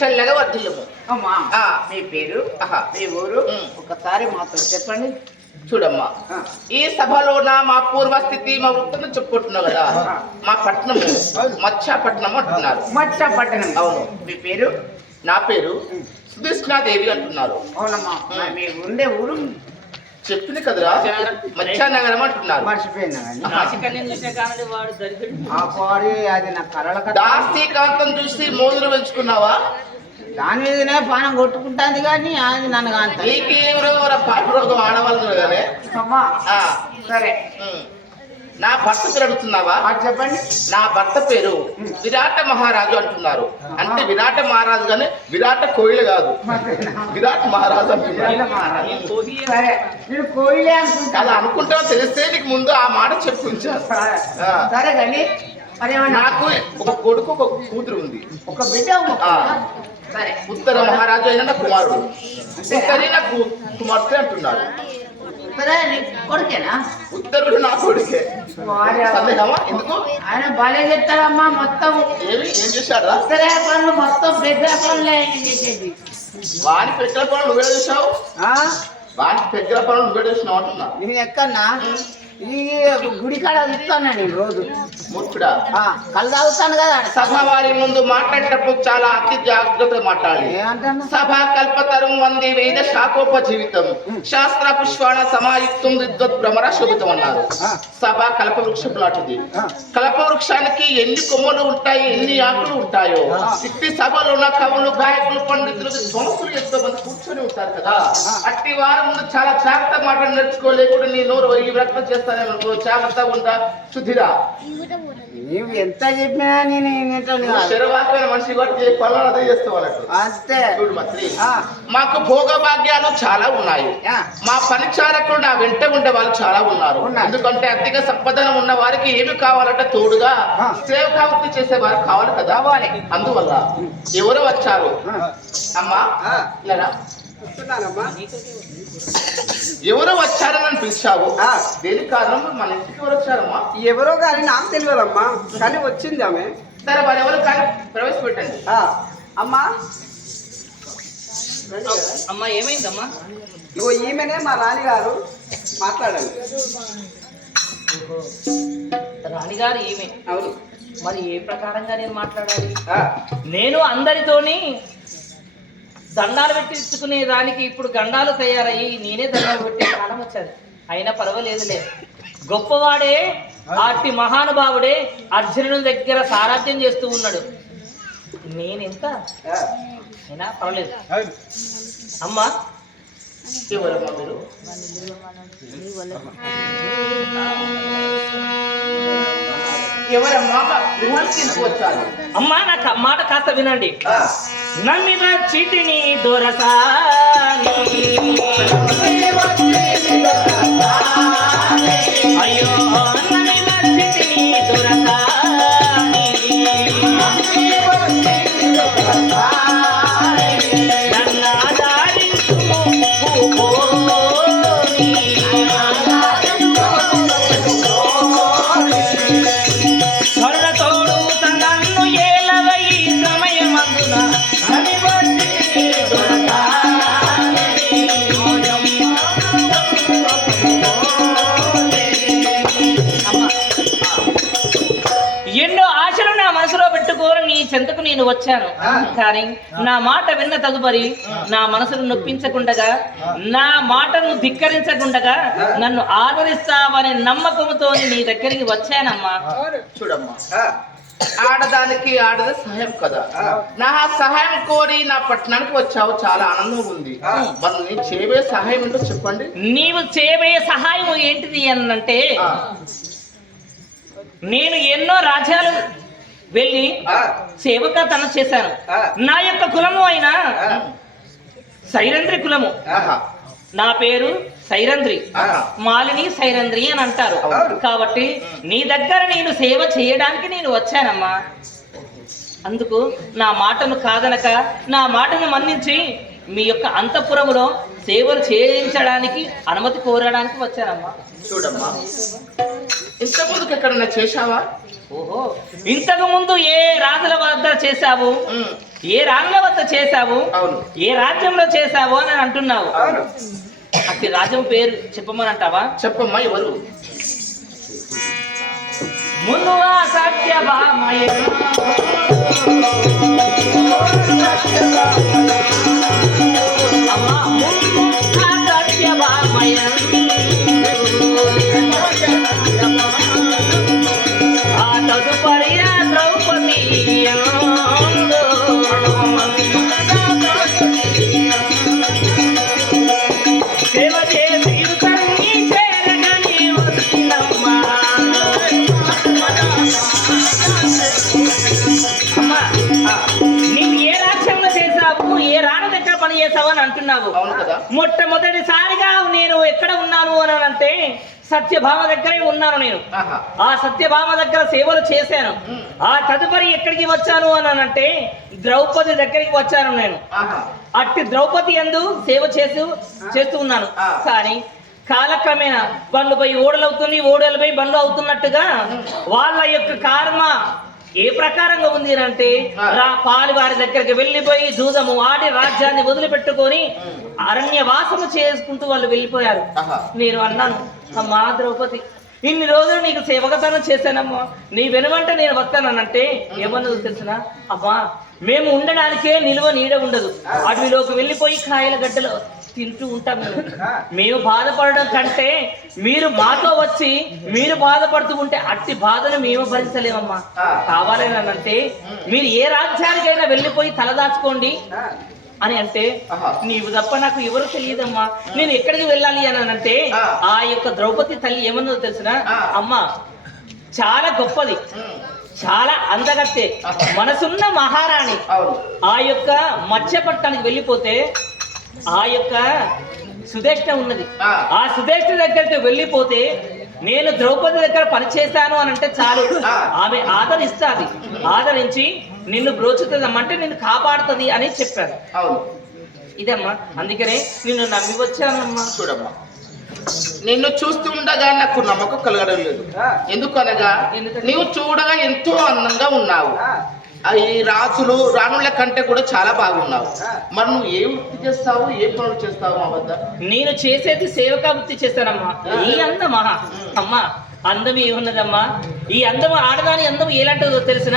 చల్లగా వర్ధిల్లుము. మీ పేరు మీ ఊరు ఒకసారి మాతో చెప్పండి. చూడమ్మా, ఈ సభలో మా పూర్వస్థితి మా వృత్తం చెప్పుకుంటున్నావు కదా. మా పట్టణము మత్స్యపట్నం అంటున్నారు. మత్స్యపట్నం. అవును. మీ పేరు? నా పేరు సుదీష్ణాదేవి అంటున్నారు. అవునమ్మా. మీ ఉండే ఊరు చెప్పింది కదరా, మత్స్యనగరం అంటున్నారు. మర్చిపోయినా అది నా కళల దాసీకాంతం చూసి మోదులు పెంచుకున్నావా? దాని మీదనే పానం కొట్టుకుంటాంది కానీ అది నన్ను కాంత పాపరోగం ఆడవాళ్ళు కానీ. సరే, నా భర్త పేరు అడుగుతున్నావా? చెప్పండి. నా భర్త పేరు విరాట మహారాజు అంటున్నారు. అంటే విరాట మహారాజు కానీ విరాట కోయిలు కాదు, విరాట్ మహారాజు అంటున్నారు. సరే, నేను కోయిలే అనుకుంటా. అలా అనుకుంటావో తెలిస్తే నీకు ముందు ఆ మాట చెప్పుంచాను. సరే కానీ నాకు ఒక కొడుకు ఒక కూతురు ఉంది. ఒక బిడ్డ. సరే, ఉత్తర మహారాజు అయిన నా కుమారుడు, ఉత్తరి నాకు కుమార్తె అంటున్నారు. సరే, కొడుకేనా? ఉత్తరుడు నా కొడుకే. సందేహమా? ఎందుకు? ఆయన బాగా చెప్తాడమ్మా. మొత్తం ఏం చేశాడా? ఉత్తర పనులు మొత్తం పెద్ద పనులే చేసేది. వాని పెద్దల పనులు నువ్వే చేసావు. వాని పెద్దల పనులు నువ్వే చేసినావు అంటున్నా. నేను ఎక్కడన్నా ఈ గుడి కాడ చూస్తాను నేను రోజు. మూర్ఖుడా, కళ్ళు తాగుతాను కదా. సభ వారి ముందు మాట్లాడేటప్పుడు చాలా అతి జాగ్రత్తగా మాట్లాడాలి. సభ కల్పతరం వంది వేద శాఖోప జీవితం శాస్త్ర పుష్పాణ సమాయుక్తం విద్వత్ భ్రమర శోభితం అన్నారు. సభ కల్ప వృక్షం లాంటిది. కల్ప వృక్షానికి ఎన్ని కొమ్మలు ఉంటాయి, ఎన్ని ఆకులు ఉంటాయో, ఇట్టి సభలో ఉన్న కవులు, గాయకులు, పండితులు, ధ్వంసులు ఎంతో మంది కూర్చొని ఉంటారు కదా. అట్టి వారి ముందు చాలా జాగ్రత్త మాటలు నేర్చుకోలేకుండా నీ నోరు ఈ వ్రతం చేస్తాను. జాగ్రత్తగా ఉంటా. శుద్ధిరా, నువ్వు ఎంత చెప్పినా నేను శరవాకైన మనిషి కొట్టి పనులు అదే చేస్తావాళ్ళట్టు. అంతే. చూడు మంత్రి, మాకు భోగభాగ్యాలు చాలా ఉన్నాయి. మా పనిచారకులు నా వెంట ఉండే వాళ్ళు చాలా ఉన్నారు. ఎందుకంటే అతిగా సంపదన ఉన్న వారికి ఏమి కావాలంటే తోడుగా సేవకావృత్తి చేసే వారికి కావాలి కదా. అందువల్ల ఎవరు వచ్చారు అమ్మా? ఇలా ఎవరో వచ్చారని పిలిచావు. దేని కారణం? మన ఇంటికి ఎవరు వచ్చారమ్మా? ఎవరో కానీ నాకు తెలియదమ్మా, కానీ వచ్చింది ఆమె. సరే, మరి ఎవరు కానీ ప్రవేశపెట్టండి. అమ్మా అమ్మా, ఏమైందమ్మా? ఇగో ఈమెనే మా రాణిగారు, మాట్లాడండి. రాణిగారు ఈమె? అవును. మరి ఏ ప్రకారంగా నేను మాట్లాడాలి? నేను అందరితోని దండాలు పెట్టించుకునే దానికి ఇప్పుడు గండాలు తయారయ్యి నేనే దండాలు పెట్టే కాలం వచ్చాది. అయినా పర్వాలేదులే. గొప్పవాడే, అట్టి మహానుభావుడే అర్జునుడి దగ్గర సారాధ్యం చేస్తూ ఉన్నాడు. నేనెంత అయినా పర్వాలేదు. అమ్మా, ఎవరమ్మా మీరు? ఎవరమ్మా? తీసుకొచ్చారు. అమ్మా, నాకు మాట కాస్త వినండి. నమ్మిన చీటిని దొరసాని, అయ్యో నమ్మిన చీటిని దొరసాని, నన్ను ఆదరించు స్వర్ణతోడు నన్ను ఏలవై సమయమందున నన్ను నేను వచ్చాను. కానీ నా మాట విన్న తదుపరి నా మనసును నొప్పించకుండగా, నా మాటను ధిక్కరించకుండగా నన్ను ఆదరిస్తావనే నమ్మకంతో నీ దగ్గరికి వచ్చానమ్మా. చూడమ్మా, ఆడదానికి ఆడది సహాయం కదా. నా సహాయం కోరి నా పట్టణానికి వచ్చావు, చాలా ఆనందంగా ఉంది. మరి నీ చేయబోయే సహాయం ఏంటో చెప్పండి. నీవు చేయబోయే సహాయం ఏంటిది అనంటే, నేను ఎన్నో రాజ్యాలు వెళ్ళి సేవకతను చేశాను. నా యొక్క కులము అయిన సైరంధ్రి కులము. నా పేరు సైరంధ్రి, మాలిని సైరంధ్రి అని అంటారు. కాబట్టి నీ దగ్గర నేను సేవ చేయడానికి నేను వచ్చానమ్మా. అందుకు నా మాటను కాదనక, నా మాటను మన్నించి మీ యొక్క అంతఃపురములో సేవలు చేయించడానికి అనుమతి కోరడానికి వచ్చానమ్మా. చూడమ్మా, ఇంతకుముందుకు ఎక్కడన్నా చేశావా? ఓహో, ఇంతకు ముందు ఏ రాజుల వద్ద చేశావు, ఏ రాణుల వద్ద చేశావు, ఏ రాజ్యంలో చేశావు అని అంటున్నావు. అతి రాజ్యం పేరు చెప్పమని అంటావా? చెప్పమ్మా, ఎవరు? మునువా సత్యభామయ, అమ్మా మునువా సత్యభామయ, ఆ తదుపరి ద్రౌపది సేవ చేసి చేరగని వస్తున్నమ్మా. అమ్మా, నీవు ఏ రాజ్యంలో చేసావు, ఏ రాణి దగ్గర పని చేసావు అని అంటున్నావు. అవును కదా. మొట్టమొదటిసారిగా నేను ఎక్కడ ఉన్నాను అని అంటే సత్యభామ దగ్గరే ఉన్నాను నేను. ఆ సత్యభామ దగ్గర సేవలు చేశాను. ఆ తదుపరి ఎక్కడికి వచ్చాను అని అంటే ద్రౌపది దగ్గరికి వచ్చాను నేను. అట్టి ద్రౌపది యందు సేవ చేస్తూ ఉన్నాను. కానీ కాలక్రమేణా బండ్లు పోయి ఓడలవుతుంది, ఓడలు పోయి బండ్లు అవుతున్నట్టుగా వాళ్ళ యొక్క కర్మ ఏ ప్రకారంగా ఉంది అంటే పాలి వారి దగ్గరికి వెళ్ళిపోయి జూదము ఆడి రాజ్యాన్ని వదిలిపెట్టుకొని అరణ్యవాసము చేసుకుంటూ వాళ్ళు వెళ్ళిపోయారు. నేను అన్నాను, అమ్మా ద్రౌపది, ఇన్ని రోజులు నీకు సేవకతనం చేశానమ్మా, నీ వెనువంట నేను వస్తానంటే ఏమన్నది తెలిసిన? అమ్మా, మేము ఉండడానికే నిలువ నీడ ఉండదు, అడవిలోకి వెళ్ళిపోయి కాయల గడ్డలు తింటూ ఉంటాం. మేము బాధపడడం కంటే మీరు మాతో వచ్చి మీరు బాధపడుతూ ఉంటే అట్టి బాధను మేము భరించలేమమ్మా. కావాలేనంటే మీరు ఏ రాజ్యానికైనా వెళ్ళిపోయి తలదాచుకోండి అని అంటే, నీవు తప్ప నాకు ఎవరు తెలియదమ్మా, నేను ఎక్కడికి వెళ్ళాలి అని అంటే ఆ యొక్క ద్రౌపది తల్లి ఏమన్నదో తెలిసిన? అమ్మా, చాలా గొప్పది, చాలా అందగత్తే, మనసున్న మహారాణి. ఆ యొక్క మత్స్యపట్నానికి వెళ్ళిపోతే ఆ యొక్క సుధేష్ట ఉన్నది. ఆ సుధేష్ట దగ్గరికి వెళ్ళిపోతే నేను ద్రౌపది దగ్గర పనిచేశాను అని అంటే చాలు, ఆమె ఆదరిస్తుంది, ఆదరించి నిన్ను బ్రోచుతుందమ్మంటే నిన్ను కాపాడుతుంది అని చెప్పారు. ఇదమ్మా, అందుకనే నిన్ను నమ్మి వచ్చానమ్మా. చూడమ్మా, నిన్ను చూస్తూ ఉండగా నాకు నమ్మకం కలగడం లేదు. ఎందుకనగా నీవు చూడగా ఎంతో అందంగా ఉన్నావు. ఈ రాణుల కంటే కూడా చాలా బాగున్నావు. మరి నువ్వు ఏ వృత్తి చేస్తావు, ఏ పనులు చేస్తావు మా వద్ద? నేను చేసేది సేవకా వృత్తి చేస్తానమ్మా. ఈ అందమా అమ్మా, అందం ఏమున్నదమ్మా? ఈ అందం ఆడదాని అందం ఎలాంటిదో తెలిసిన?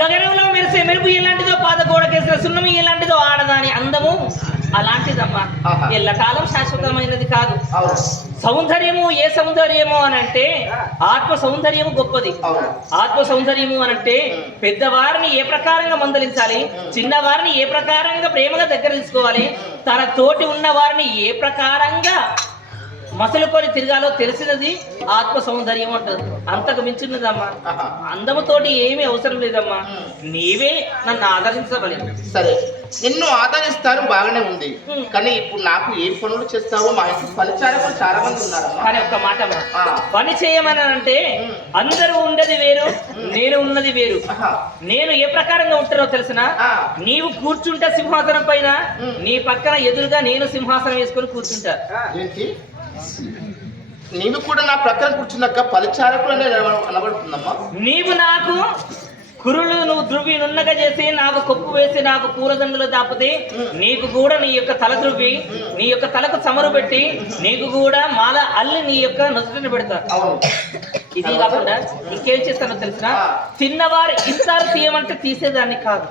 గగనంలో మెరిసే మెరుపు ఎలాంటిదో, పాద గోడకేసిన సున్నమి ఎలాంటిదో ఆడదాని అందము అలాంటిదమ్మా. ఎల్లకాలం శాశ్వతమైనది కాదు. సౌందర్యము ఏ సౌందర్యము అని అంటే ఆత్మ సౌందర్యము గొప్పది. ఆత్మ సౌందర్యము అని అంటే పెద్దవారిని ఏ ప్రకారంగా మందలించాలి, చిన్నవారిని ఏ ప్రకారంగా ప్రేమగా దగ్గర తీసుకోవాలి, తన తోటి ఉన్న వారిని ఏ ప్రకారంగా మసలుకొని తిరగాలో తెలిసినది ఆత్మ సౌందర్యం అంటారు. అంతకు మించినదమ్మా. అందముతోటి ఏమీ అవసరం లేదమ్మా, నీవే నన్ను ఆదరించవలే. సరే, నిన్ను ఆదరిస్తారు, బాగానే ఉంది. కానీ ఇప్పుడు నాకు ఏ పనులు చేస్తావో? మా ఇంటి పరిచారకులు చాలా మంది ఉన్నారు. కానీ ఒక్క మాట, పని చేయమని అంటే అందరూ ఉండేది వేరు, నేను ఉన్నది వేరు. నేను ఏ ప్రకారంగా ఉంటారో తెలిసిన? నీవు కూర్చుంటే సింహాసనం పైన, నీ పక్కన ఎదురుగా నేను సింహాసనం వేసుకొని కూర్చుంటా. నీవు కూడా నా ప్రక్కన కూర్చున్నాక పరిచారకులనే అనబడుతుందమ్మా. నీవు నాకు కురులు నువ్వు ధృవి నున్నగా చేసి నాకు కొప్పు వేసి నాకు పూరదండలు దాపితే నీకు కూడా నీ యొక్క తల ధృవి నీ యొక్క తలకు చమరు పెట్టి నీకు కూడా మాల అల్లి నీ యొక్క నొసటిని పెడతా. ఇది కాకుండా ఇంకేం చేస్తానో తెలిసిన తిన్నవారు ఇస్తారు తీయమంటే తీసేదాన్ని కాదు.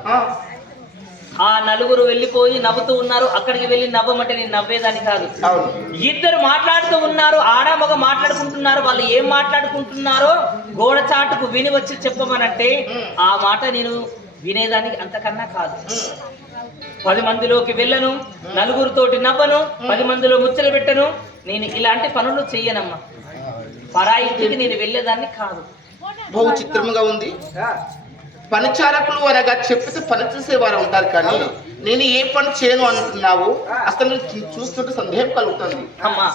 ఆ నలుగురు వెళ్ళిపోయి నవ్వుతూ ఉన్నారు, అక్కడికి వెళ్ళి నవ్వమంటే నేను నవ్వేదాన్ని కాదు. ఇద్దరు మాట్లాడుతూ ఉన్నారు, ఆడ మగ మాట్లాడుకుంటున్నారు, వాళ్ళు ఏం మాట్లాడుకుంటున్నారో గోడ చాటుకు విని వచ్చి చెప్పమనంటే ఆ మాట నేను వినేదానికి అంతకన్నా కాదు. 10 మందిలోకి వెళ్ళను, నలుగురితోటి నవ్వను, 10 మందిలో ముచ్చట పెట్టను. నేను ఇలాంటి పనులు చెయ్యనమ్మా. పరాయి ఇంటికి నేను వెళ్ళేదాన్ని కాదు. బహు చిత్రముగా ఉంది. పనిచారకులు అనగా చెప్పితే పని చేసేవారు ఉంటారు, కానీ నేను ఏ పని చేయను అంటున్నావు. అసలు చూస్తుంటే సందేహం కలుగుతుంది. అమ్మా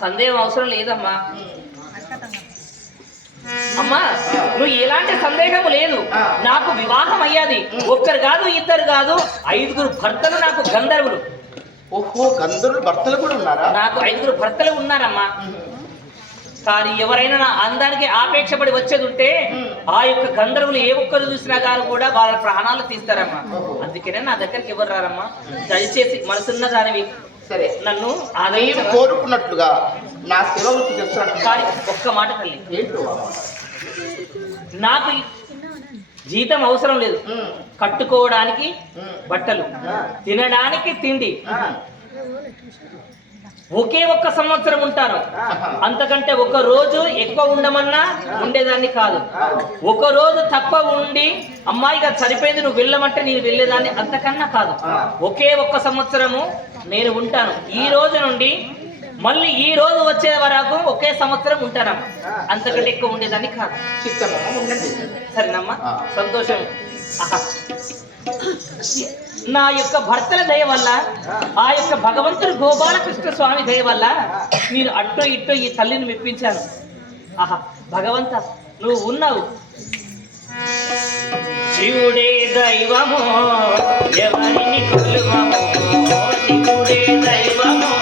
సందేహం అవసరం లేదమ్మా. అమ్మా నువ్వు ఎలాంటి సందేహం లేదు. నాకు వివాహం అయ్యాది. ఒక్కరు కాదు, ఇద్దరు కాదు, 5గురు భర్తలు నాకు గంధర్వులు. ఓహో, గంధర్వులు భర్తలు కూడా ఉన్నారా? నాకు 5గురు భర్తలు ఉన్నారమ్మా. కానీ ఎవరైనా నా అందానికి ఆపేక్ష పడి వచ్చేది ఉంటే ఆ యొక్క గంధర్వులు ఏ ఒక్కరు చూసినా కానీ కూడా వాళ్ళ ప్రాణాలు తీస్తారమ్మా. అందుకనే నా దగ్గరికి ఎవరు రారమ్మా. దయచేసి మనసున్న దానివి సరే, నన్ను కోరుకున్నట్లుగా నా సేవలు చేస్తాను. కానీ ఒక్క మాట తల్లి, నాకు జీతం అవసరం లేదు. కట్టుకోవడానికి బట్టలు, తినడానికి తిండి, ఒకే ఒక్క సంవత్సరం ఉంటాను. అంతకంటే ఒక రోజు ఎక్కువ ఉండమన్నా ఉండేదాన్ని కాదు. ఒక రోజు తక్కువ ఉండి అమ్మాయిగా సరిపోయింది నువ్వు వెళ్ళమంటే నేను వెళ్ళేదాన్ని అంతకన్నా కాదు. ఒకే ఒక్క సంవత్సరము నేను ఉంటాను. ఈ రోజు నుండి మళ్ళీ ఈ రోజు వచ్చే వరకు ఒకే సంవత్సరం ఉంటానమ్మా. అంతకంటే ఎక్కువ ఉండేదాన్ని కాదు. సరేనమ్మా, సంతోషం. నా యొక్క భర్తల దయ వల్ల, ఆ యొక్క భగవంతుడు గోపాలకృష్ణ స్వామి దయ వల్ల నేను అట్టో ఇట్టో ఈ తల్లిని మెప్పించాను. ఆహా భగవంత, నువ్వు ఉన్నావు. శివుడే దైవమో ఎవరిని కొలువమో, శివుడే దైవమో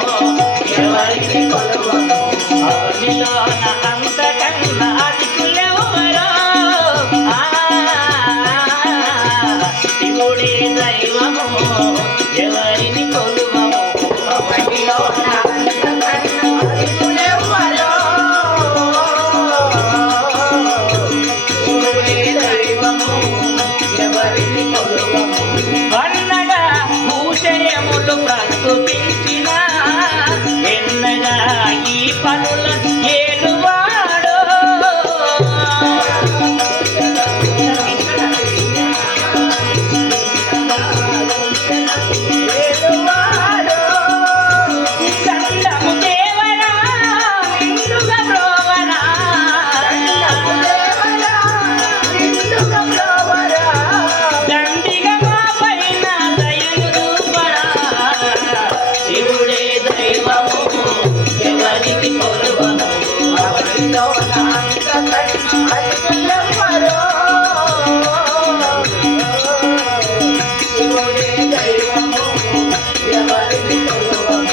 ఎవరిని కొలువమో, అవనిలోన అంతకన్నా అధికులెవరో. శివుడే దైవమో ఎవరిని కొలువమో, అవనిలోన అంతకన్నా అధికులెవరో. శివుడే దైవమో ఎవరిని కొలువమో, వన్నగా భూషయములు ప్రస్తుతించిన ఎన్నగా ఈ పనుల ఏలువాడో. సండము దేవరా నిండుగా బ్రోవరా, దండిగా మా పైన దయను చూపరా. శివుడే దైవము ఎవరికి కొలువము, అవనిలోన అంతకన్నా అధికులెవరో. శివుడే దైవము ఎవరికి కొలువము.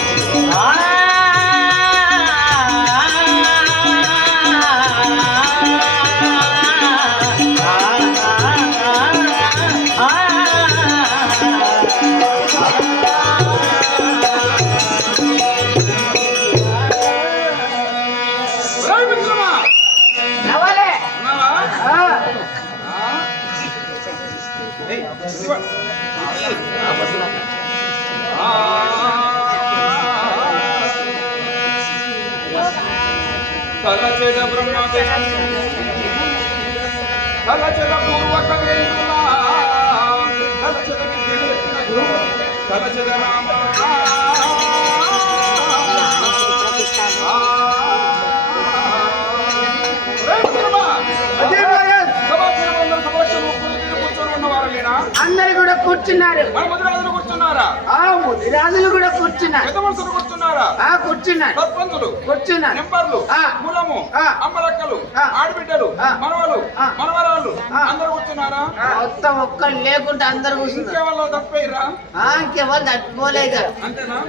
తలచెద బ్రహ్మదేవ తలచెద పూర్వక వేంద్రుల తలచెద విద్యలెత్తిన గురువు తలచెద రామ అందరు కూడా కూర్చున్నారు. మన ముదిరాజులు కూర్చున్నారా? ముదిరాజులు కూడా కూర్చున్నారు. పెద్ద మనుషులు కూర్చున్నారా? కూర్చున్నారు. సర్పంచులు కూర్చున్నారు. నెంబర్లు, కులము, అమ్మలక్కలు, ఆడబిడ్డలు, మనవలు, మనవరాళ్ళు అందరూ కూర్చున్నారా? మొత్తం ఒక్కరు లేకుండా అందరు కూర్చున్నారు. ఇంకెవరిలో తప్పేరా? ఇంకెవరు తట్టుకోలేదు. అంతేనా?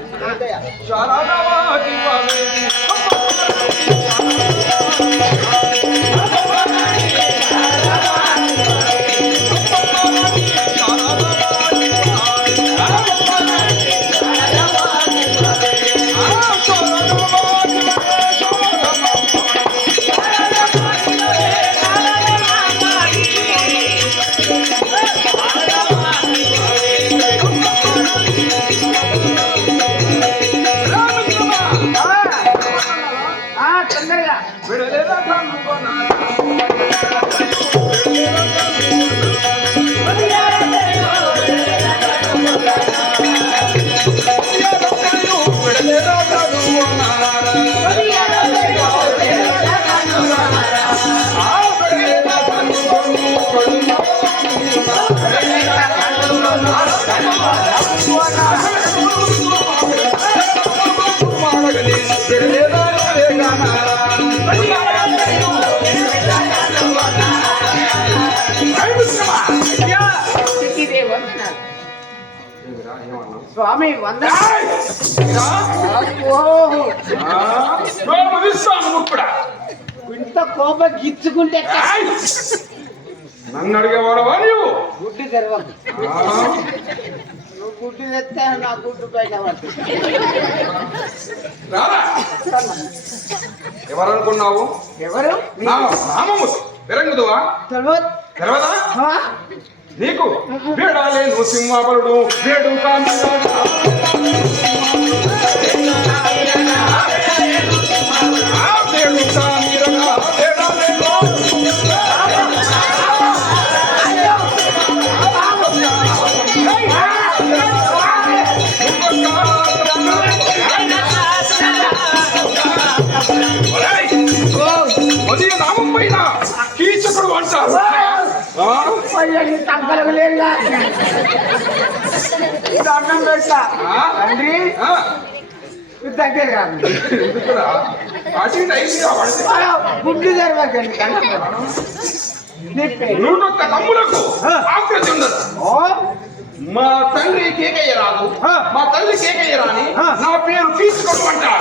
శారదావాటి వావే ఇదే వందన స్వామి వందన ఇంత కోప గిచ్చుకుంటే ఎట్లా? నన్ను అడిగేవాడవా నీవు గుడ్డు తెరవద్దు నువ్వు గుడ్డు తెస్తే నా గుడ్డు బయట పడుతుంది రారా ఎవరనుకున్నావు ఎవరు నా నామము పెరంగుదువా తెలవదు తెలవదా నీకు వేడాలేను సింహాబలుడు వేడు నామం పైన కీచకుడు అంటారు తగ్గలకు లేదు అన్నం పెట్టా తండ్రి దగ్గర కాదు గుడ్డు తెరవకండి నూటొక్క తమ్ములకు ఆకృతి ఉండదు మా తండ్రి కేకయ్య రాదు మా తల్లి కేకయ్య రాని నా పేరు తీసుకొమ్మంటారు